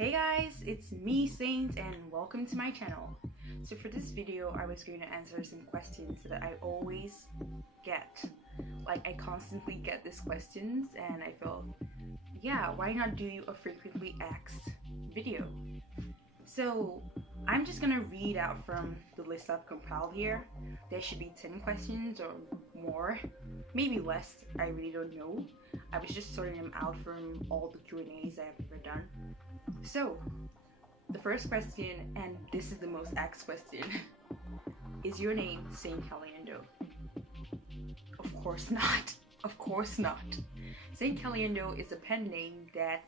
Hey guys, it's me Saint and welcome to my channel. So for this video I was going to answer some questions that I always get. Like I constantly get these questions and I felt, yeah, why not do a frequently asked video? So I'm just gonna read out from the list I've compiled here. There should be 10 questions or more, maybe less, I really don't know. I was just sorting them out from all the Q&As I've ever done. So, the first question, and this is the most asked question, is your name Saint Caliendo? Of course not. Of course not. Saint Caliendo is a pen name that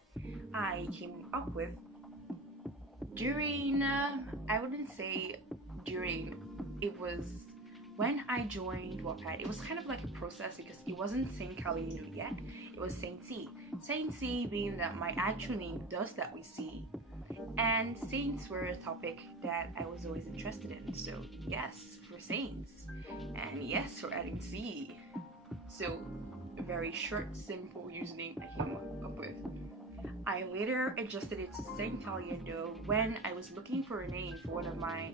I came up with during, I wouldn't say during, it was when I joined Wattpad. It was kind of like a process because it wasn't Saint Caliendo yet, it was Saint C. Saint C being that my actual name does that we see, and saints were a topic that I was always interested in, so yes for saints, and yes for adding C. So a very short, simple username I came up with. I later adjusted it to Saint Caliendo when I was looking for a name for one of my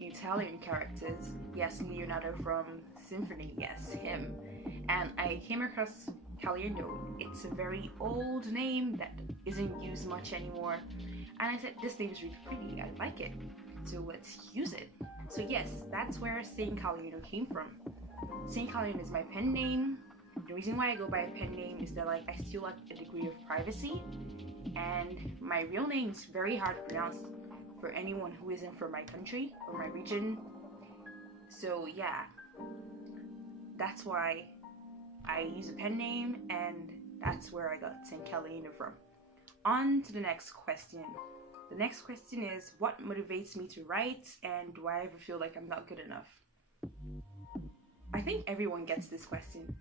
Italian characters. Yes, Leonardo from Symphony, yes, him. And I came across Caliendo. It's a very old name that isn't used much anymore. And I said, this name is really pretty, I like it, so let's use it. So yes, that's where Saint Caliendo came from. Saint Caliendo is my pen name. The reason why I go by a pen name is that I still like a degree of privacy, and my real name is very hard to pronounce for anyone who isn't from my country or my region. So yeah, that's why I use a pen name, and that's where I got Saint Caliendo from. On to the next question. The next question is, what motivates me to write, and do I ever feel like I'm not good enough? I think everyone gets this question,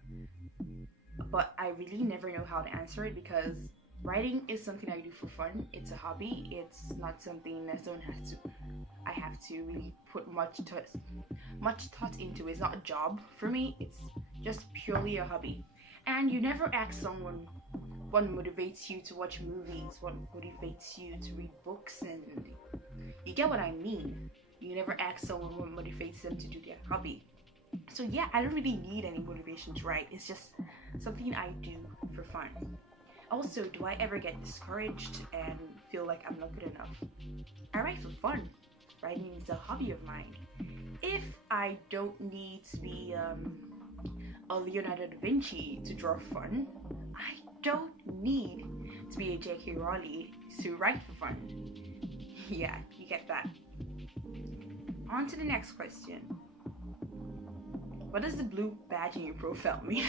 but I really never know how to answer it because writing is something I do for fun. It's a hobby. It's not something that I have to really put much thought into. It's not a job for me. It's just purely a hobby. And you never ask someone what motivates you to watch movies, what motivates you to read books, and you get what I mean. You never ask someone what motivates them to do their hobby. So yeah, I don't really need any motivation to write. It's just something I do for fun. Also, do I ever get discouraged and feel like I'm not good enough? I write for fun. Writing is a hobby of mine. If I don't need to be a Leonardo da Vinci to draw fun, I don't need to be a J.K. Rowling to write for fun. Yeah, you get that. On to the next question. What does the blue badge in your profile mean?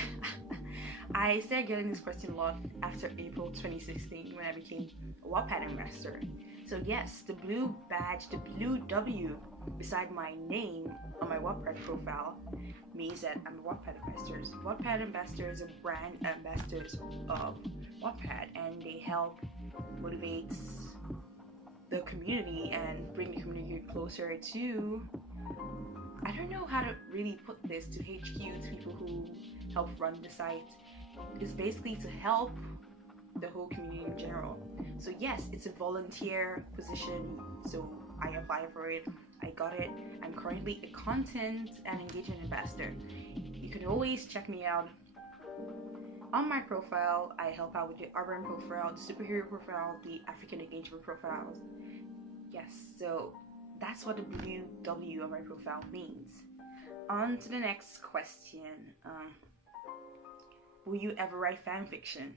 I started getting this question a lot after April 2016 when I became a Wattpad ambassador. So yes, the blue badge, the blue W beside my name on my Wattpad profile means that I'm a Wattpad ambassador. Wattpad ambassadors are brand ambassadors of Wattpad, and they help motivate the community and bring the community closer to, I don't know how to really put this, to HQ, to people who help run the site. It's basically to help the whole community in general. So yes, it's a volunteer position, so I applied for it, I got it. I'm currently a content and engagement ambassador. You can always check me out on my profile. I help out with the urban profile, the superhero profile, the African engagement profiles. Yes, so that's what the blue W on my profile means. On to the next question. Will you ever write fan fiction?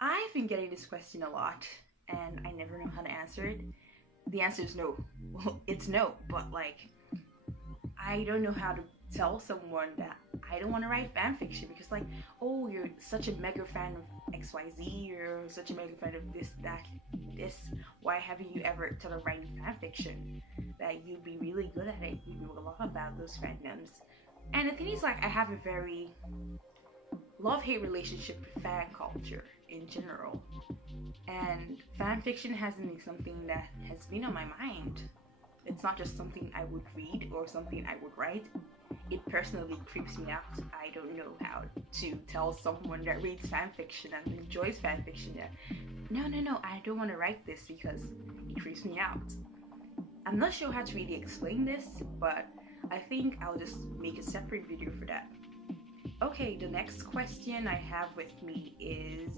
I've been getting this question a lot and I never know how to answer it. The answer is no. Well, it's no, but like, I don't know how to tell someone that I don't want to write fan fiction because like, oh, you're such a mega fan of XYZ, you're such a mega fan of this, that, this. Why haven't you ever started writing fan fiction? That you'd be really good at it. You know a lot about those fandoms. And the thing is, like, I have a very love-hate relationship with fan culture in general, and fan fiction hasn't been something that has been on my mind. It's not just something I would read or something I would write. it personally creeps me out. I don't know how to tell someone that reads fan fiction and enjoys fan fiction that no, I don't want to write this because it creeps me out. I'm not sure how to really explain this, but I think I'll just make a separate video for that. Okay, the next question I have with me is,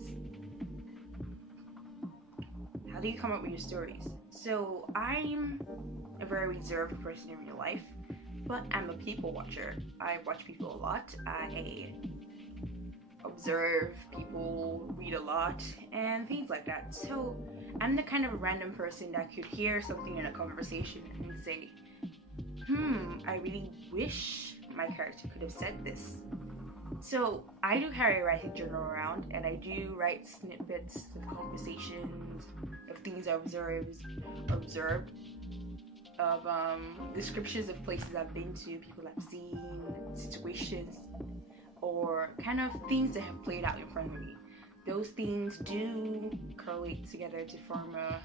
how do you come up with your stories? So I'm a very reserved person in real life, but I'm a people watcher. I watch people a lot. I observe people, read a lot, and things like that. So I'm the kind of random person that could hear something in a conversation and say, I really wish my character could have said this. So I do carry a writing journal around, and I do write snippets of conversations, of things I observed, of descriptions of places I've been to, people I've seen, situations, or kind of things that have played out in front of me. Those things do correlate together to form a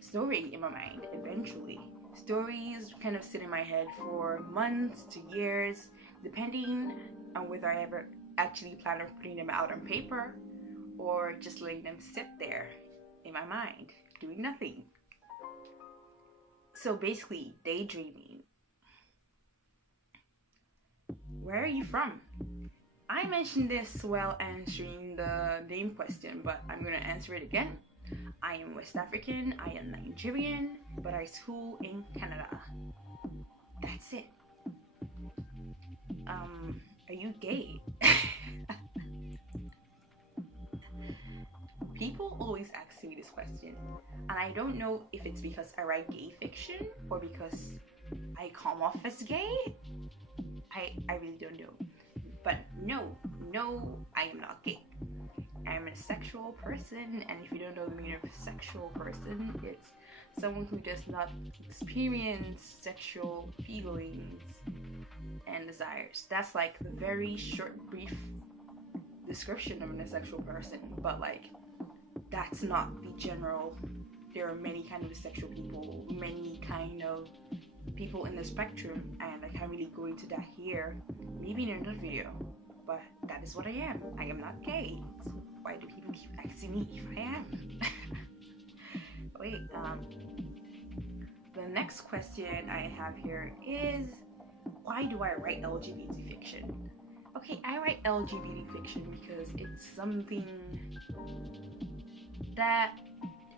story in my mind eventually. Stories kind of sit in my head for months to years, depending on whether I ever actually plan on putting them out on paper or just letting them sit there in my mind, doing nothing. So basically, daydreaming. Where are you from? I mentioned this while answering the name question, but I'm gonna answer it again. I am West African, I am Nigerian, but I school in Canada. That's it. Are you gay? People always ask me this question, and I don't know if it's because I write gay fiction or because I come off as gay. I really don't know. But no, I am not gay. I'm a sexual person, and if you don't know the meaning of a sexual person, it's someone who does not experience sexual feelings and desires. That's like the very short, brief description of an asexual person, but like that's not the general. There are many kind of asexual people, many kind of people in the spectrum, and I can't really go into that here, maybe in another video, but that is what I am. I am not gay. So why do people keep asking me if I am? Wait, the next question I have here is, why do I write LGBT fiction? Okay, I write LGBT fiction because it's something that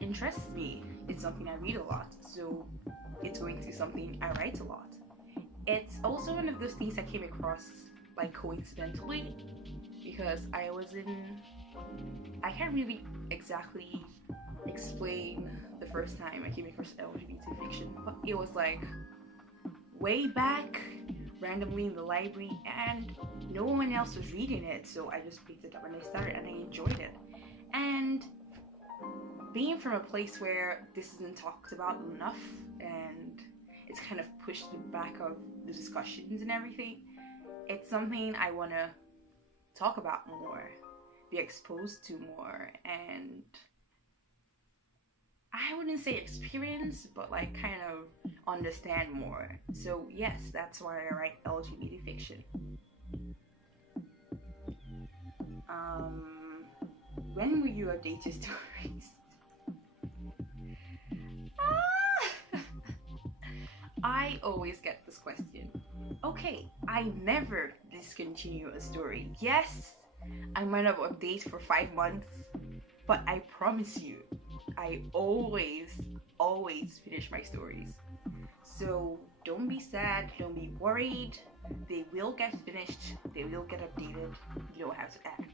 interests me. It's something I read a lot, so it's going to be something I write a lot. It's also one of those things I came across like coincidentally, because I can't really exactly explain the first time I came across LGBT fiction, but it was like way back randomly in the library, and no one else was reading it, so I just picked it up and I started, and I enjoyed it. And being from a place where this isn't talked about enough and it's kind of pushed to the back of the discussions and everything, it's something I want to talk about more, be exposed to more, and I wouldn't say experience, but like kind of understand more. So yes, that's why I write LGBT fiction. When will you update your stories? I always get this question. Okay, I never discontinue a story. Yes, I might not update for 5 months, but I promise you, I always finish my stories. So don't be sad, don't be worried. They will get finished, they will get updated. You don't have to ask.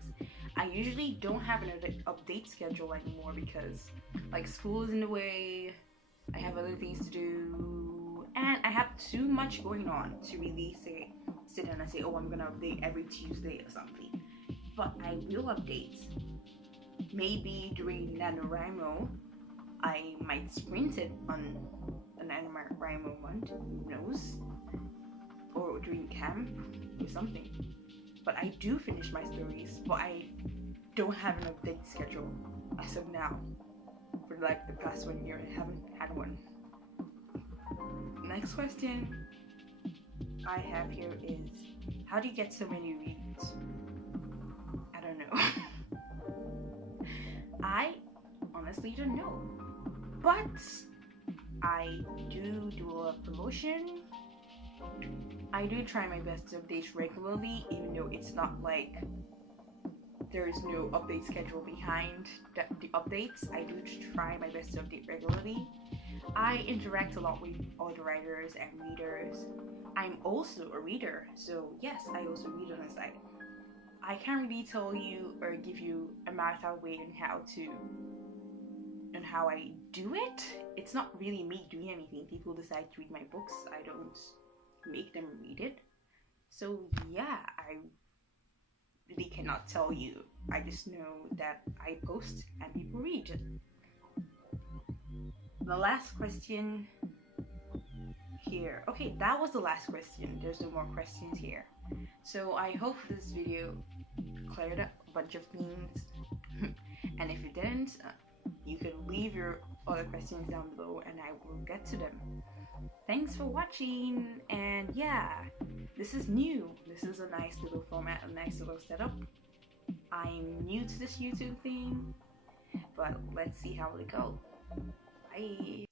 I usually don't have an update schedule anymore because like school is in the way, I have other things to do, and I have too much going on to really sit down and say, oh, I'm gonna update every Tuesday or something. But I will update. Maybe during NaNoWriMo, I might sprint it on an NaNoWriMo month, who knows? Or during camp or something. But I do finish my stories, but I don't have an update schedule as of now. For like the past 1 year, I haven't had one. Next question. I have here is, how do you get so many reads? I don't know. I honestly don't know. But I do a lot of promotion. I do try my best to update regularly, even though it's not like there is no update schedule behind the updates. I do try my best to update regularly. I interact a lot with other writers and readers. I'm also a reader, so yes, I also read on the side. I can't really tell you or give you a marathon way on how I do it. It's not really me doing anything. People decide to read my books. I don't make them read it. So yeah, I really cannot tell you. I just know that I post and people read. The last question here. Okay, that was the last question. There's no more questions here. So I hope this video cleared up a bunch of things. And if it didn't, you can leave your other questions down below and I will get to them. Thanks for watching, and yeah, this is new. This is a nice little format, a nice little setup. I'm new to this YouTube thing, but let's see how it goes. Bye.